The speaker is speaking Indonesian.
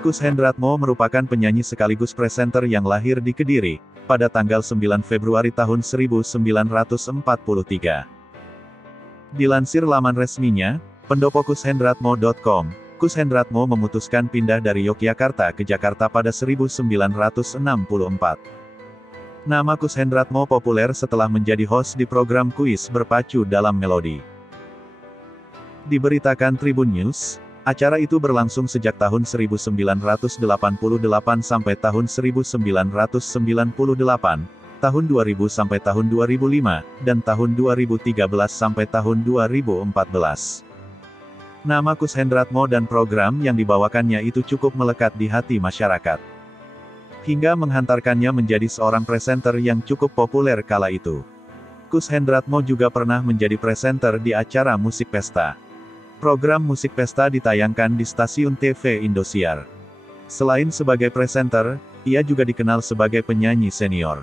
Kus Hendratmo merupakan penyanyi sekaligus presenter yang lahir di Kediri, pada tanggal 9 Februari tahun 1943. Dilansir laman resminya, pendopokushendratmo.com, Kus Hendratmo memutuskan pindah dari Yogyakarta ke Jakarta pada 1964. Nama Kus Hendratmo populer setelah menjadi host di program kuis berpacu dalam melodi. Diberitakan Tribun News, acara itu berlangsung sejak tahun 1988 sampai tahun 1998, tahun 2000 sampai tahun 2005, dan tahun 2013 sampai tahun 2014. Nama Kus Hendratmo dan program yang dibawakannya itu cukup melekat di hati masyarakat, hingga menghantarkannya menjadi seorang presenter yang cukup populer kala itu. Kus Hendratmo juga pernah menjadi presenter di acara musik pesta. Program musik pesta ditayangkan di stasiun TV Indosiar. Selain sebagai presenter, ia juga dikenal sebagai penyanyi senior.